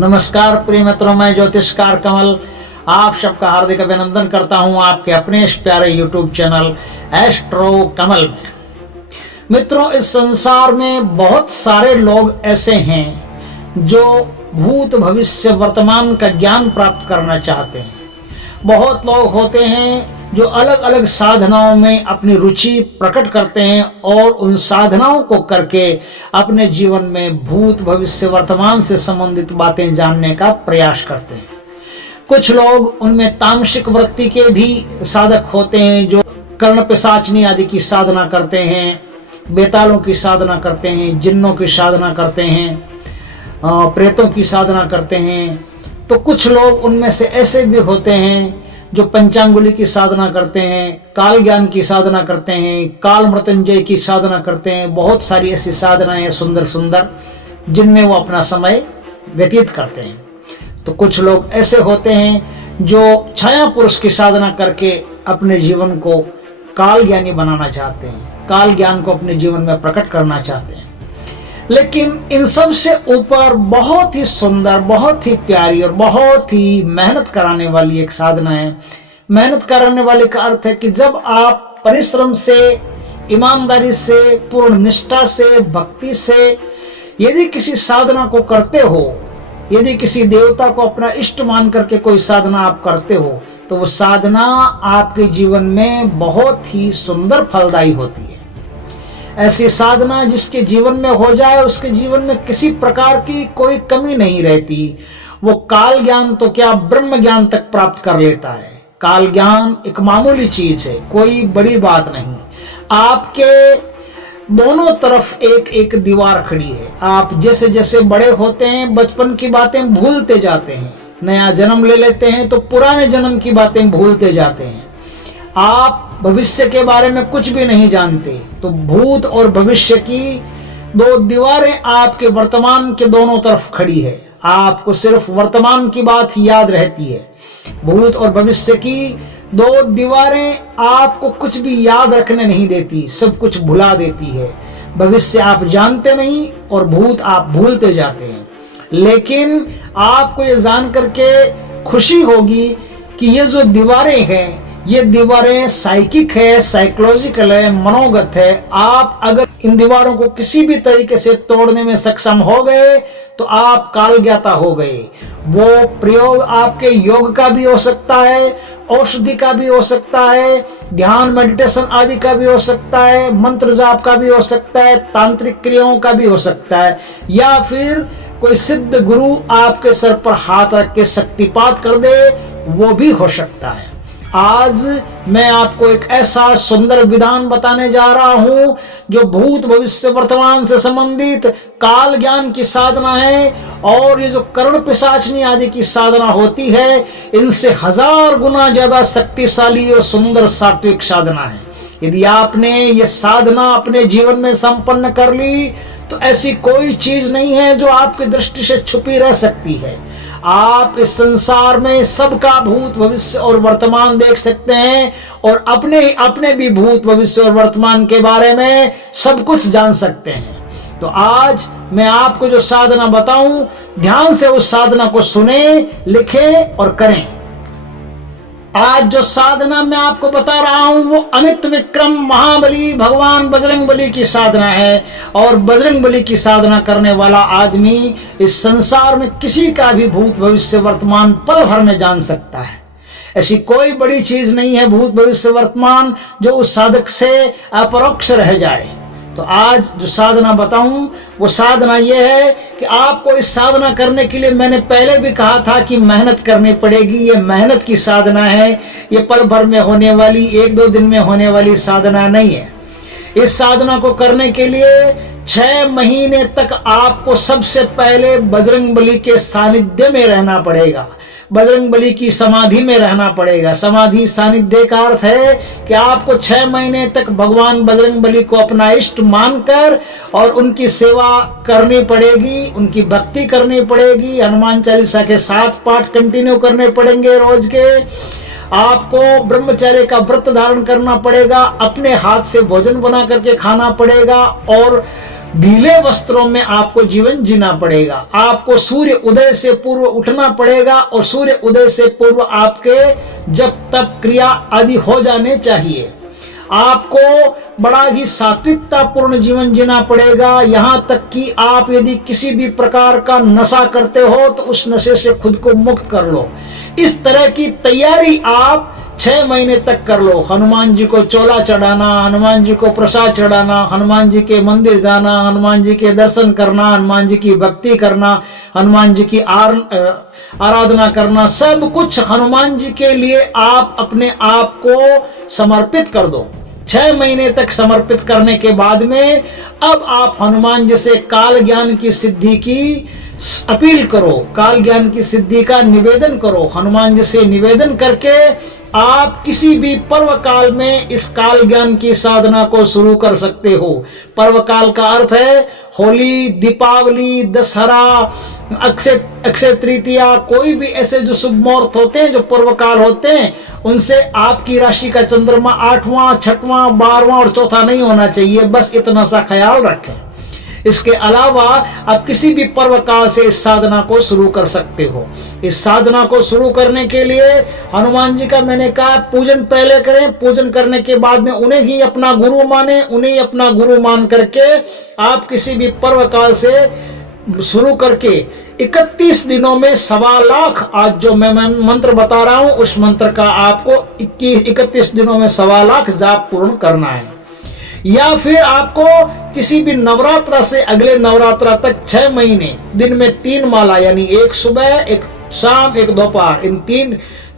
नमस्कार प्रिय मित्रों, मैं ज्योतिषकार कमल आप सबका हार्दिक अभिनंदन करता हूं आपके अपने इस प्यारे यूट्यूब चैनल एस्ट्रो कमल में। मित्रों, इस संसार में बहुत सारे लोग ऐसे हैं जो भूत भविष्य वर्तमान का ज्ञान प्राप्त करना चाहते हैं। बहुत लोग होते हैं जो अलग अलग साधनाओं में अपनी रुचि प्रकट करते हैं और उन साधनाओं को करके अपने जीवन में भूत भविष्य वर्तमान से संबंधित बातें जानने का प्रयास करते हैं। कुछ लोग उनमें तामसिक वृत्ति के भी साधक होते हैं जो कर्ण पिशाचनी आदि की साधना करते हैं, बेतालों की साधना करते हैं, जिन्नों की साधना करते हैं, प्रेतों की साधना करते हैं। तो कुछ लोग उनमें से ऐसे भी होते हैं जो पंचांगुली की साधना करते हैं, काल ज्ञान की साधना करते हैं, काल मृत्युंजय की साधना करते हैं। बहुत सारी ऐसी साधनाएं हैं सुंदर सुंदर जिनमें वो अपना समय व्यतीत करते हैं। तो कुछ लोग ऐसे होते हैं जो छाया पुरुष की साधना करके अपने जीवन को काल ज्ञानी बनाना चाहते हैं, काल ज्ञान को अपने जीवन में प्रकट करना चाहते हैं। लेकिन इन सब से ऊपर बहुत ही सुंदर, बहुत ही प्यारी और बहुत ही मेहनत कराने वाली एक साधना है। मेहनत कराने वाले का अर्थ है कि जब आप परिश्रम से, ईमानदारी से, पूर्ण निष्ठा से, भक्ति से यदि किसी साधना को करते हो, यदि किसी देवता को अपना इष्ट मान करके कोई साधना आप करते हो, तो वो साधना आपके जीवन में बहुत ही सुंदर फलदायी होती है। ऐसी साधना जिसके जीवन में हो जाए उसके जीवन में किसी प्रकार की कोई कमी नहीं रहती। वो काल ज्ञान तो क्या, ब्रह्म ज्ञान तक प्राप्त कर लेता है। काल ज्ञान एक मामूली चीज है, कोई बड़ी बात नहीं। आपके दोनों तरफ एक एक दीवार खड़ी है। आप जैसे जैसे बड़े होते हैं बचपन की बातें भूलते जाते हैं, नया जन्म ले लेते हैं तो पुराने जन्म की बातें भूलते जाते हैं। आप भविष्य के बारे में कुछ भी नहीं जानते, तो भूत और भविष्य की दो दीवारें आपके वर्तमान के दोनों तरफ खड़ी है। आपको सिर्फ वर्तमान की बात याद रहती है। भूत और भविष्य की दो दीवारें आपको कुछ भी याद रखने नहीं देती, सब कुछ भुला देती है। भविष्य आप जानते नहीं और भूत आप भूलते जाते हैं। लेकिन आपको ये जान करके खुशी होगी कि ये जो दीवारें हैं, ये दीवारें साइकिक है, साइकोलॉजिकल है, मनोगत है। आप अगर इन दीवारों को किसी भी तरीके से तोड़ने में सक्षम हो गए तो आप कालज्ञाता हो गए। वो प्रयोग आपके योग का भी हो सकता है, औषधि का भी हो सकता है, ध्यान मेडिटेशन आदि का भी हो सकता है, मंत्र जाप का भी हो सकता है, तांत्रिक क्रियाओं का भी हो सकता है, या फिर कोई सिद्ध गुरु आपके सर पर हाथ रख के शक्तिपात कर दे, वो भी हो सकता है। आज मैं आपको एक ऐसा सुंदर विधान बताने जा रहा हूं जो भूत भविष्य वर्तमान से संबंधित काल ज्ञान की साधना है। और ये जो कर्ण पिशाचनी आदि की साधना होती है, इनसे 1000 गुना ज्यादा शक्तिशाली और सुंदर सात्विक साधना है। यदि आपने ये साधना अपने जीवन में संपन्न कर ली तो ऐसी कोई चीज नहीं है जो आपकी दृष्टि से छुपी रह सकती है। आप इस संसार में सबका भूत भविष्य और वर्तमान देख सकते हैं और अपने भी भूत भविष्य और वर्तमान के बारे में सब कुछ जान सकते हैं। तो आज मैं आपको जो साधना बताऊं, ध्यान से उस साधना को सुने, लिखें और करें। आज जो साधना मैं आपको बता रहा हूं वो अमित विक्रम महाबली भगवान बजरंगबली की साधना है। और बजरंगबली की साधना करने वाला आदमी इस संसार में किसी का भी भूत भविष्य वर्तमान पल भर में जान सकता है। ऐसी कोई बड़ी चीज नहीं है भूत भविष्य वर्तमान जो उस साधक से अपरोक्ष रह जाए। तो आज जो साधना बताऊं वो साधना ये है कि आपको इस साधना करने के लिए मैंने पहले भी कहा था कि मेहनत करनी पड़ेगी। ये मेहनत की साधना है, ये पल भर में होने वाली, 1-2 दिन में होने वाली साधना नहीं है। इस साधना को करने के लिए 6 महीने तक आपको सबसे पहले बजरंगबली के सानिध्य में रहना पड़ेगा, बजरंगबली की समाधि में रहना पड़ेगा। समाधि सानिध्य का अर्थ है कि आपको 6 महीने तक भगवान बजरंगबली को अपना इष्ट मानकर और उनकी सेवा करनी पड़ेगी, उनकी भक्ति करनी पड़ेगी। हनुमान चालीसा के 7 पाठ कंटिन्यू करने पड़ेंगे रोज के। आपको ब्रह्मचर्य का व्रत धारण करना पड़ेगा, अपने हाथ से भोजन बना करके खाना पड़ेगा और ढीले वस्त्रों में आपको जीवन जीना पड़ेगा। आपको सूर्य उदय से पूर्व उठना पड़ेगा और सूर्य उदय से पूर्व आपके जप तप क्रिया आदि हो जाने चाहिए। आपको बड़ा ही सात्विकता पूर्ण जीवन जीना पड़ेगा। यहां तक कि आप यदि किसी भी प्रकार का नशा करते हो तो उस नशे से खुद को मुक्त कर लो। इस तरह की तैयारी आप 6 महीने तक कर लो। हनुमान जी को चोला चढ़ाना, हनुमान जी को प्रसाद चढ़ाना, हनुमान जी के मंदिर जाना, हनुमान जी के दर्शन करना, हनुमान जी की भक्ति करना, हनुमान जी की आराधना करना, सब कुछ हनुमान जी के लिए आप अपने आप को समर्पित कर दो। 6 महीने तक समर्पित करने के बाद में अब आप हनुमान जी से काल ज्ञान की सिद्धि की अपील करो, काल ज्ञान की सिद्धि का निवेदन करो। हनुमान जी से निवेदन करके आप किसी भी पर्व काल में इस काल ज्ञान की साधना को शुरू कर सकते हो। पर्व काल का अर्थ है होली, दीपावली, दशहरा, अक्षय तृतीया, कोई भी ऐसे जो शुभ मुहूर्त होते हैं, जो पर्व काल होते हैं, उनसे आपकी राशि का चंद्रमा 8वां, 6वां, 12वां और चौथा नहीं होना चाहिए। बस इतना सा ख्याल रखें। इसके अलावा आप किसी भी पर्व काल से इस साधना को शुरू कर सकते हो। इस साधना को शुरू करने के लिए हनुमान जी का मैंने कहा पूजन पहले करें। पूजन करने के बाद में उन्हें ही अपना गुरु माने। उन्हें ही अपना गुरु मान करके आप किसी भी पर्व काल से शुरू करके 31 दिनों में 1.25 लाख, आज जो मैं मंत्र बता रहा हूं उस मंत्र का आपको 31 दिनों में 1.25 लाख जाप पूर्ण करना है। या फिर आपको किसी भी नवरात्र से अगले नवरात्र तक 6 महीने दिन में 3 माला, यानी एक सुबह, एक शाम, एक दोपहर, इन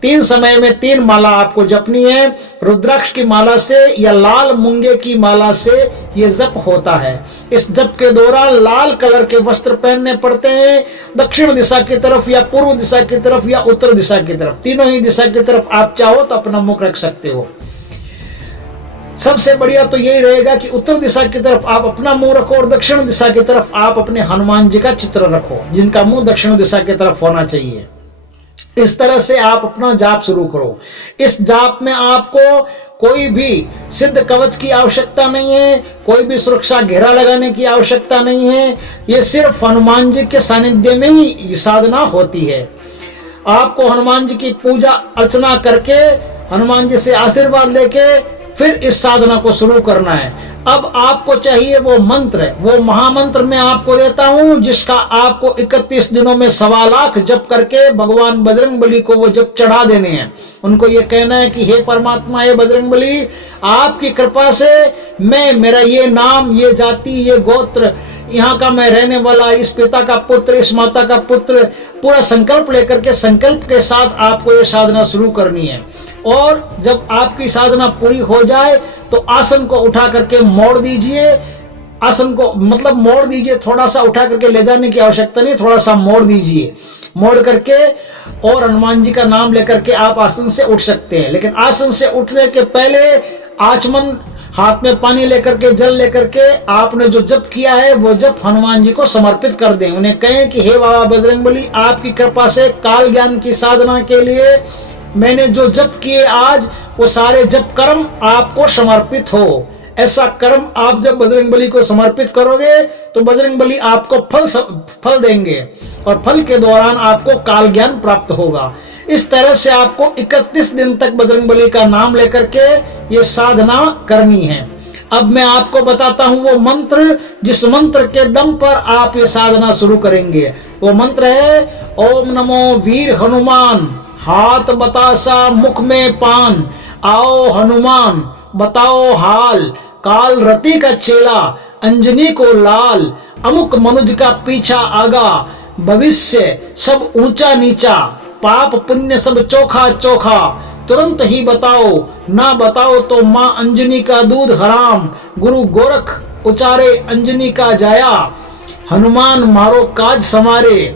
तीन समय में 3 माला आपको जपनी है। रुद्राक्ष की माला से या लाल मूंगे की माला से ये जप होता है। इस जप के दौरान लाल कलर के वस्त्र पहनने पड़ते हैं। दक्षिण दिशा की तरफ या पूर्व दिशा की तरफ या उत्तर दिशा की तरफ, तीनों ही दिशा की तरफ आप चाहो तो अपना मुख रख सकते हो। सबसे बढ़िया तो यही रहेगा कि उत्तर दिशा की तरफ आप अपना मुंह रखो और दक्षिण दिशा की तरफ आप अपने हनुमान जी का चित्र रखो, जिनका मुंह दक्षिण दिशा की तरफ होना चाहिए। इस तरह से आप अपना जाप शुरू करो। इस जाप में आपको कोई भी सिद्ध कवच की आवश्यकता नहीं है, कोई भी सुरक्षा घेरा लगाने की आवश्यकता नहीं है। ये सिर्फ हनुमान जी के सानिध्य में ही साधना होती है। आपको हनुमान जी की पूजा अर्चना करके, हनुमान जी से आशीर्वाद लेके फिर इस साधना को शुरू करना है। अब आपको चाहिए वो मंत्र, वो महामंत्र मैं आपको देता हूं, जिसका आपको 31 दिनों में 1.25 लाख जप करके भगवान बजरंगबली को वो जप चढ़ा देने हैं। उनको ये कहना है कि हे परमात्मा, हे बजरंगबली, आपकी कृपा से मैं, मेरा ये नाम, ये जाति, ये गोत्र, यहाँ का मैं रहने वाला, इस पिता का पुत्र, इस माता का पुत्र, पूरा संकल्प लेकर के, संकल्प के साथ आपको ये साधना शुरू करनी है। और जब आपकी साधना पूरी हो जाए तो आसन को उठा करके मोड़ दीजिए। आसन को मतलब मोड़ दीजिए, थोड़ा सा उठा करके ले जाने की आवश्यकता नहीं, थोड़ा सा मोड़ दीजिए। मोड़ करके और हनुमान जी का नाम लेकर के आप आसन से उठ सकते हैं। लेकिन आसन से उठने के पहले आचमन, हाथ में पानी लेकर के, जल लेकर के आपने जो जप किया है वो जप हनुमान जी को समर्पित कर दें। उन्हें कहें कि हे बाबा बजरंगबली, आपकी कृपा से काल ज्ञान की साधना के लिए मैंने जो जप किए आज, वो सारे जप कर्म आपको समर्पित हो। ऐसा कर्म आप जब बजरंगबली को समर्पित करोगे तो बजरंगबली आपको फल देंगे और फल के दौरान आपको काल ज्ञान प्राप्त होगा। इस तरह से आपको 31 दिन तक बजरंगबली का नाम लेकर के ये साधना करनी है। अब मैं आपको बताता हूं वो मंत्र, जिस मंत्र के दम पर आप ये साधना शुरू करेंगे। वो मंत्र है ओम नमो वीर हनुमान, हाथ बतासा मुख में पान, आओ हनुमान बताओ हाल, काल रति का चेला अंजनी को लाल, अमुक मनुज का पीछा आगा, भविष्य सब ऊंचा नीचा, पाप पुण्य सब चोखा चोखा, तुरंत ही बताओ, ना बताओ तो मां अंजनी का दूध हराम, गुरु गोरख उचारे अंजनी का जाया, हनुमान मारो काज समारे,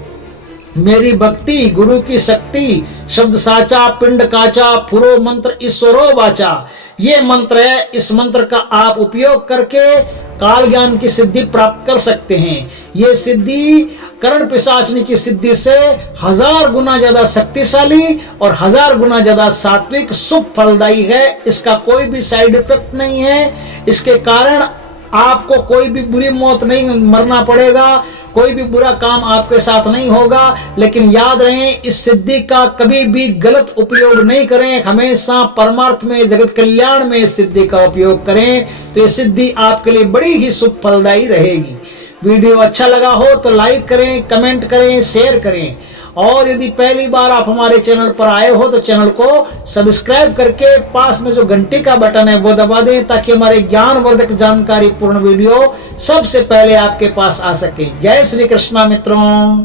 मेरी भक्ति गुरु की शक्ति, शब्द साचा पिंड काचा, फुरो मंत्र ईश्वरो वाचा। ये मंत्र है, इस मंत्र का आप उपयोग करके काल ज्ञान की सिद्धि प्राप्त कर सकते हैं। ये सिद्धि कर्ण पिशाचनी की सिद्धि से 1000 गुना ज्यादा शक्तिशाली और 1000 गुना ज्यादा सात्विक शुभ फलदायी है। इसका कोई भी साइड इफेक्ट नहीं है। इसके कारण आपको कोई भी बुरी मौत नहीं मरना पड़ेगा, कोई भी बुरा काम आपके साथ नहीं होगा। लेकिन याद रहे, इस सिद्धि का कभी भी गलत उपयोग नहीं करें, हमेशा परमार्थ में, जगत कल्याण में इस सिद्धि का उपयोग करें, तो ये सिद्धि आपके लिए बड़ी ही शुभ फलदायी रहेगी। वीडियो अच्छा लगा हो तो लाइक करें, कमेंट करें, शेयर करें, और यदि पहली बार आप हमारे चैनल पर आए हो तो चैनल को सब्सक्राइब करके पास में जो घंटी का बटन है वो दबा दें, ताकि हमारे ज्ञानवर्धक जानकारी पूर्ण वीडियो सबसे पहले आपके पास आ सके। जय श्री कृष्णा मित्रों।